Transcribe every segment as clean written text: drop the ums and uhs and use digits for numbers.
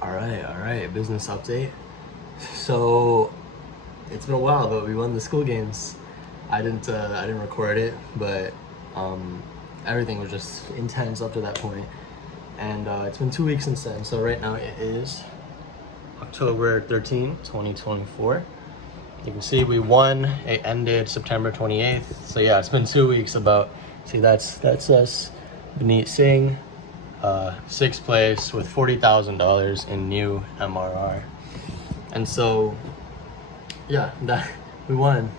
All right. Business update. So it's been a while, but we won the school games. I didn't record it, but um, everything was just intense up to that point. And it's been 2 weeks since then. So right now it is October 13, 2024. You can see we won. It ended September 28th. So yeah, it's been 2 weeks. See, that's us. Baneet Singh, sixth place with $40,000 in new MRR. And so, yeah, that we won.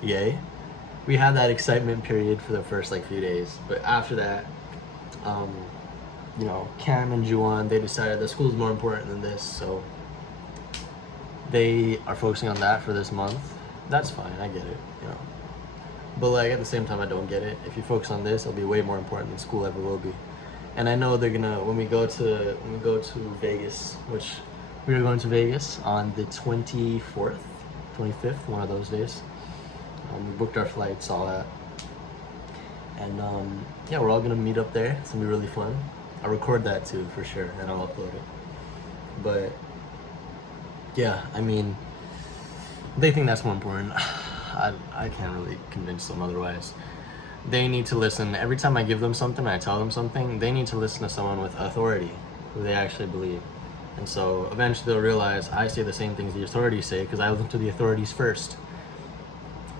Yay. We had that excitement period for the first few days, but after that, um, Cam and Juwan, they decided the school's more important than this, so they are focusing on that for this month. That's fine, I get it. But at the same time, I don't get it. If you focus on this, it'll be way more important than school ever will be. And I know they're gonna when we go to Vegas, which we are going to Vegas on the 24th, 25th, one of those days. We booked our flights, all that, and yeah, we're all gonna meet up there. It's gonna be really fun. I'll record that too for sure, and I'll upload it. But yeah, I mean, they think that's more important. I can't really convince them otherwise. They need to listen. Every time I give them something, I tell them something, they need to listen to someone with authority, who they actually believe. And so eventually they'll realize I say the same things the authorities say because I listen to the authorities first.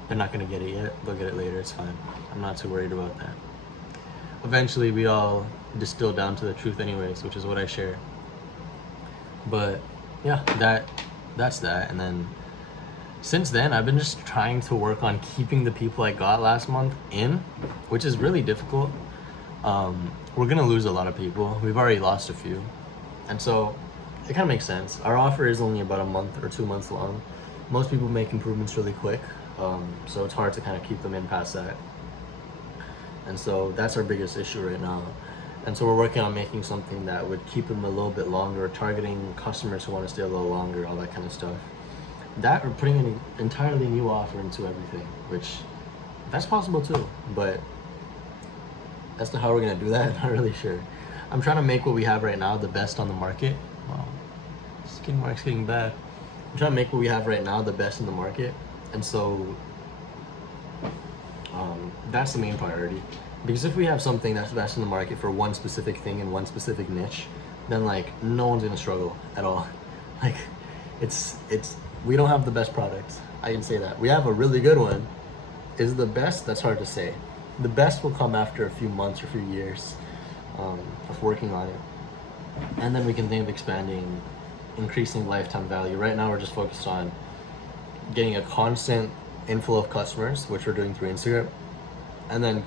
They're not going to get it yet. They'll get it later. It's fine. I'm not too worried about that. Eventually we all distill down to the truth anyways, which is what I share. But yeah, that's that. And then since then, I've been just trying to work on keeping the people I got last month in, which is really difficult. We're gonna lose a lot of people. We've already lost a few. And so it kind of makes sense. Our offer is only about a month or 2 months long. Most people make improvements really quick. So it's hard to kind of keep them in past that. And so that's our biggest issue right now. And so we're working on making something that would keep them a little bit longer, targeting customers who want to stay a little longer, all that kind of stuff. That or putting an entirely new offer into everything, which that's possible too, but as to how we're gonna do that, I'm not really sure. I'm trying to make what we have right now the best on the market. Wow, skin mark's getting bad. I'm trying to make what we have right now the best in the market, and so that's the main priority. Because if we have something that's best in the market for one specific thing in one specific niche, then no one's gonna struggle at all. It's we don't have the best product. I can say that. We have a really good one. Is it the best? That's hard to say. The best will come after a few months or a few years of working on it. And then we can think of expanding, increasing lifetime value. Right now we're just focused on getting a constant inflow of customers, which we're doing through Instagram, and then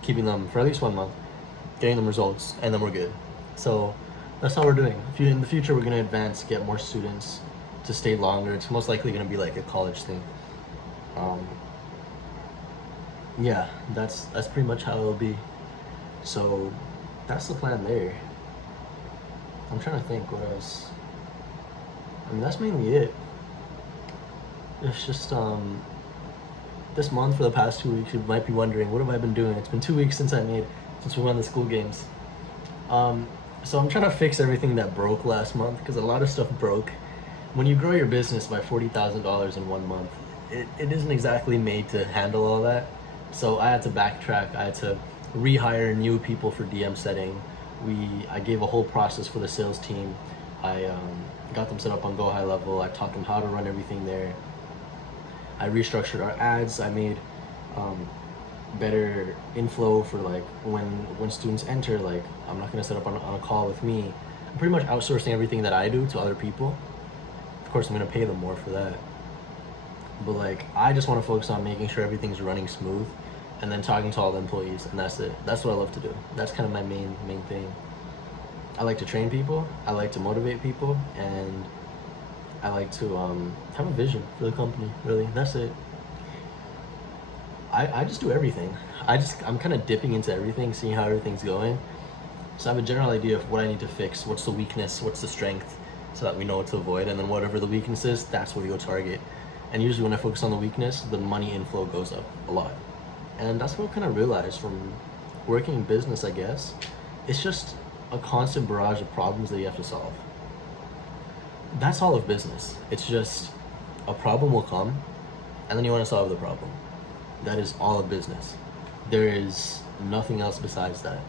keeping them for at least 1 month, getting them results, and then we're good. So that's how we're doing. In the future, we're gonna advance, get more students to stay longer. It's most likely going to be like a college thing. Yeah, that's pretty much how it'll be. So that's the plan there. I'm trying to think what else. I mean, that's mainly it. It's just this month, for the past 2 weeks, you might be wondering, what have I been doing? It's been 2 weeks since we won the school games. So I'm trying to fix everything that broke last month, because a lot of stuff broke. When you grow your business by $40,000 in 1 month, it isn't exactly made to handle all that. So I had to backtrack. I had to rehire new people for DM setting. I gave a whole process for the sales team. I got them set up on Go High Level. I taught them how to run everything there. I restructured our ads. I made better inflow for when students enter. I'm not gonna set up on a call with me. I'm pretty much outsourcing everything that I do to other people. Of course, I'm gonna pay them more for that. But I just want to focus on making sure everything's running smooth, and then talking to all the employees, and that's it. That's what I love to do. That's kind of my main thing. I like to train people. I like to motivate people, and I like to have a vision for the company. Really, that's it. I just do everything. I'm kind of dipping into everything, seeing how everything's going. So I have a general idea of what I need to fix. What's the weakness? What's the strength? So that we know what to avoid, and then whatever the weakness is, that's what we go target. And usually when I focus on the weakness, the money inflow goes up a lot. And that's what I kind of realized from working in business, I guess. It's just a constant barrage of problems that you have to solve. That's all of business. It's just a problem will come, and then you want to solve the problem. That is all of business. There is nothing else besides that.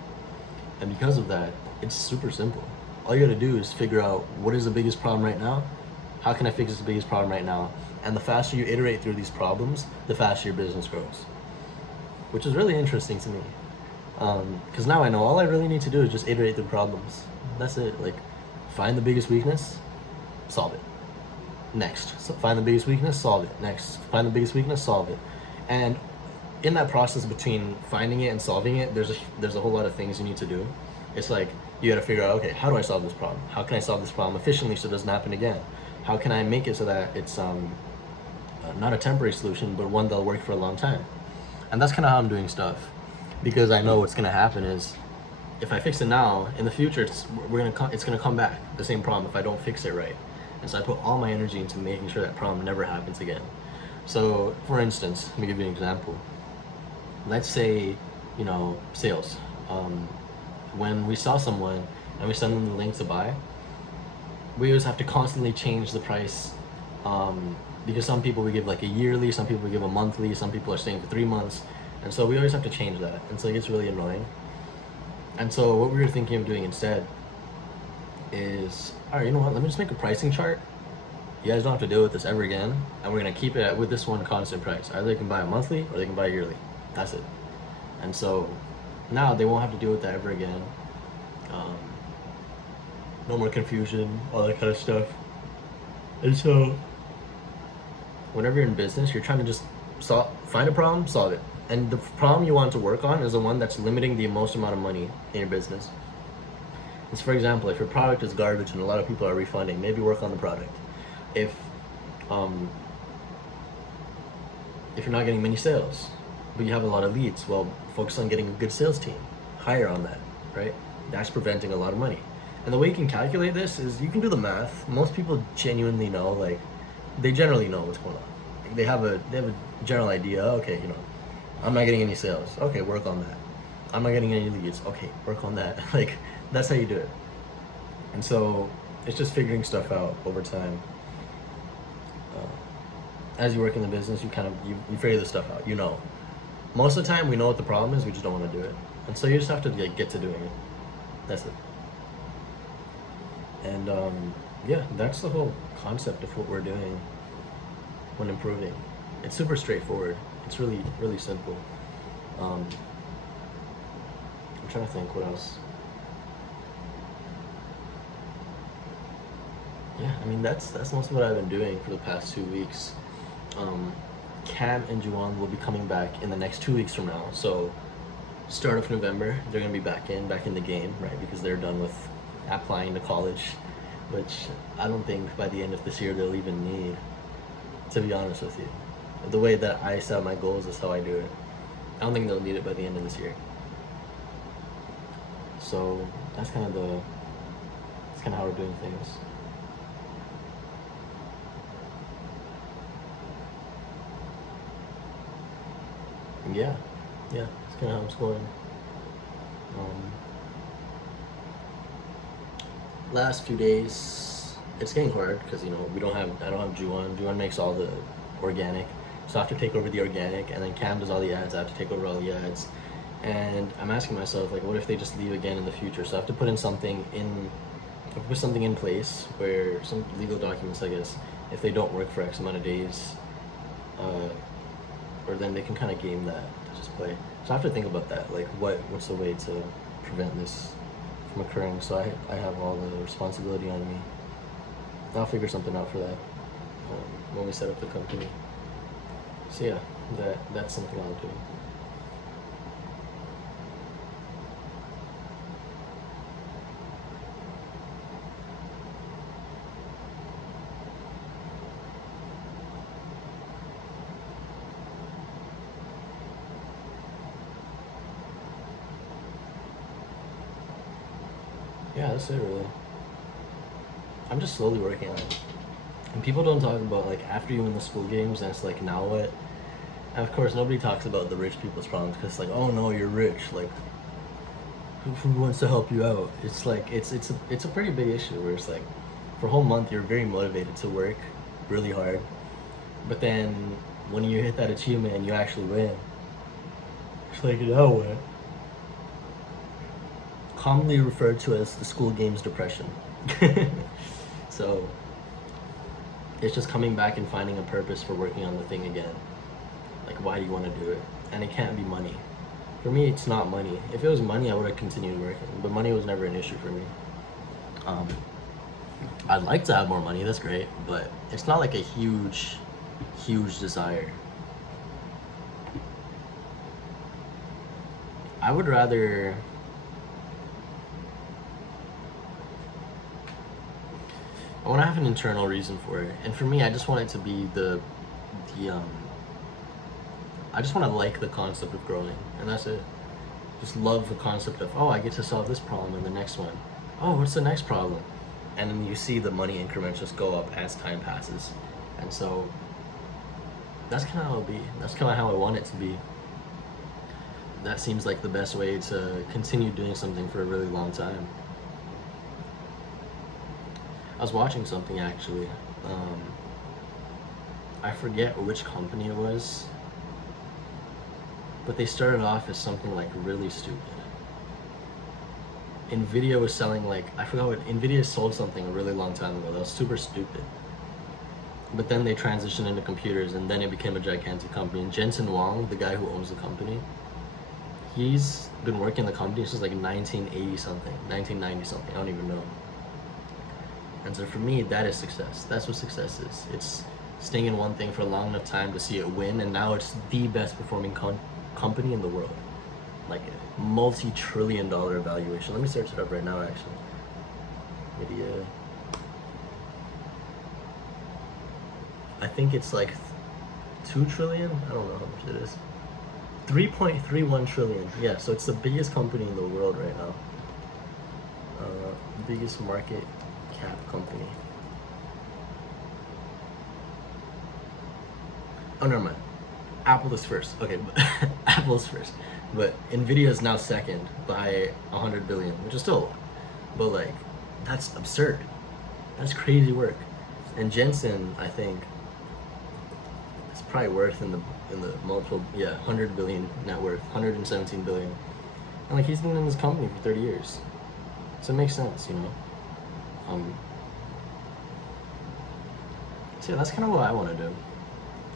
And because of that, it's super simple. All you gotta do is figure out what is the biggest problem right now, how can I fix this biggest problem right now, and the faster you iterate through these problems, the faster your business grows. Which is really interesting to me. Because now I know all I really need to do is just iterate through problems. That's it. Like, find the biggest weakness, solve it. Next. So find the biggest weakness, solve it. Next. Find the biggest weakness, solve it. And in that process between finding it and solving it, there's a whole lot of things you need to do. It's like you got to figure out, okay, how do I solve this problem? How can I solve this problem efficiently so it doesn't happen again? How can I make it so that it's not a temporary solution, but one that'll work for a long time? And that's kind of how I'm doing stuff, because I know what's gonna happen is if I fix it now, in the future it's gonna come back, the same problem, if I don't fix it right. And so I put all my energy into making sure that problem never happens again. So for instance, let me give you an example. Let's say, sales. When we sell someone and we send them the link to buy, we always have to constantly change the price, because some people we give like a yearly, some people we give a monthly, some people are staying for 3 months, and so we always have to change that, and so it gets really annoying. And so what we were thinking of doing instead is, all right, you know what, let me just make a pricing chart. You guys don't have to deal with this ever again, and we're gonna keep it with this one constant price. Either they can buy a monthly or they can buy a yearly. That's it. And so now they won't have to deal with that ever again. No more confusion, all that kind of stuff. And so whenever you're in business, you're trying to just find a problem, solve it. And the problem you want to work on is the one that's limiting the most amount of money in your business. It's, for example, if your product is garbage and a lot of people are refunding, maybe work on the product. If you're not getting many sales, but you have a lot of leads, well, focus on getting a good sales team. Hire on that, right? That's preventing a lot of money. And the way you can calculate this is you can do the math. Most people genuinely know, like, they generally know what's going on. They have a general idea. Okay, I'm not getting any sales. Okay, work on that. I'm not getting any leads. Okay, work on that. Like, that's how you do it. And so it's just figuring stuff out over time. As you work in the business, you figure this stuff out. Most of the time we know what the problem is. We just don't want to do it. And so you just have to get to doing it. That's it. And yeah, that's the whole concept of what we're doing when improving. It's super straightforward. It's really, really simple. I'm trying to think what else. Yeah, I mean, that's most of what I've been doing for the past 2 weeks. Cam and Juwan will be coming back in the next 2 weeks from now. So start of November, they're gonna be back in the game, right? Because they're done with applying to college, which I don't think by the end of this year they'll even need, to be honest with you. The way that I set my goals is how I do it. I don't think they'll need it by the end of this year. So that's kind of how we're doing things. Yeah, it's kind of how it's going. Last few days, it's getting hard because I don't have Juwan. Juwan makes all the organic, so I have to take over the organic, and then Cam does all the ads. I have to take over all the ads, and I'm asking myself, like, what if they just leave again in the future? So I have to put something in place where some legal documents, I guess, if they don't work for X amount of days, or then they can kind of game that to just play. So I have to think about that, like what's the way to prevent this from occurring. So I have all the responsibility on me. I'll figure something out for that when we set up the company. So yeah, that's something I'll do. Yeah, that's it really. I'm just slowly working on it. And people don't talk about, like, after you win the school games, and it's like, now what? And of course, nobody talks about the rich people's problems, because it's like, oh no, you're rich. Like, who wants to help you out? It's like, it's a pretty big issue where it's like, For a whole month, you're very motivated to work really hard. But then when you hit that achievement and you actually win, it's like, now what? Commonly referred to as the school games depression. So it's just coming back and finding a purpose for working on the thing again. Like, why do you want to do it? And it can't be money. For me, it's not money. If it was money, I would have continued working, but money was never an issue for me. I'd like to have more money, that's great, but it's not like a huge desire. I would rather I want to have an internal reason for it, and for me, I just want it to be the I just want to like the concept of growing, and that's it. Just love the concept of, oh, I get to solve this problem and the next one. Oh, what's the next problem? And then you see the money increments just go up as time passes, and so that's kind of how it'll be. That's kind of how I want it to be. That seems like the best way to continue doing something for a really long time. I was watching something actually. I forget which company it was, but they started off as something like really stupid. Nvidia was selling, like, I forgot what, Nvidia sold something a really long time ago that was super stupid. But then they transitioned into computers, and then it became a gigantic company. And Jensen Huang, the guy who owns the company, he's been working in the company since like 1980 something, 1990 something, I don't even know. And so for me, that is success. That's what success is. It's staying in one thing for a long enough time to see it win, and now it's the best performing company in the world. Like a multi-trillion-dollar valuation. Let me search it up right now, actually. Nvidia. I think it's like 2 trillion? I don't know how much it is. 3.31 trillion. Yeah, so it's the biggest company in the world right now. Biggest market cap company. Oh, never mind. Apple is first. Okay, but Apple is first. But Nvidia is now second by 100 billion, which is still a lot. But like, that's absurd. That's crazy work. And Jensen, I think, is probably worth in the multiple, 100 billion net worth, 117 billion. And like, he's been in this company for 30 years. So it makes sense, you know? So yeah, that's kind of what I want to do.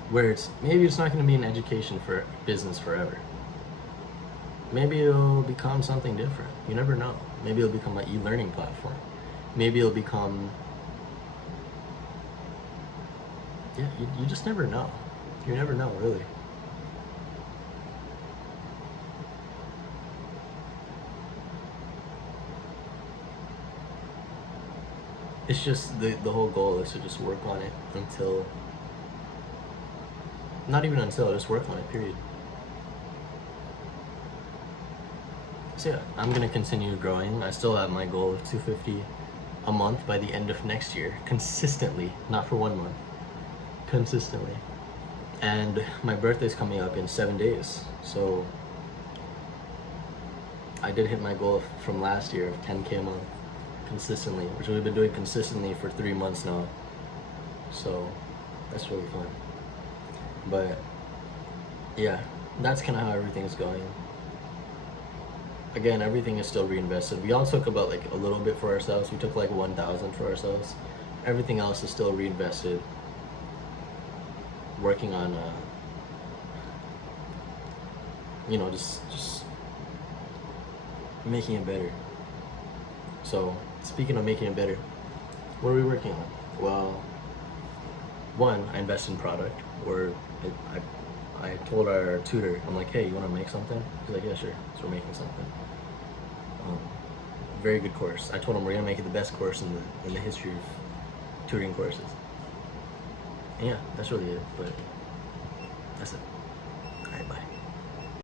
Where maybe it's not going to be an education for business forever. Maybe it'll become something different. You never know. Maybe it'll become an e-learning platform. Maybe it'll become, you just never know. You never know, really. It's just the whole goal is to just work on it until, not even until, just work on it, period. So yeah, I'm gonna continue growing. I still have my goal of 250 a month by the end of next year, consistently, not for 1 month, consistently. And my birthday's coming up in 7 days, so I did hit my goal from last year of 10K a month consistently, which we've been doing consistently for 3 months now. So that's really fun. But yeah, that's kind of how everything is going. Again, everything is still reinvested. We all took about like a little bit for ourselves. We took like 1,000 for ourselves. Everything else is still reinvested. Working on, just making it better. So speaking of making it better, what are we working on? Well, one, I invest in product. Where I told our tutor, I'm like, hey, you want to make something? He's like, yeah, sure. So we're making something. Very good course. I told him we're gonna make it the best course in the history of tutoring courses. And yeah, that's really it. But that's it. All right, bye.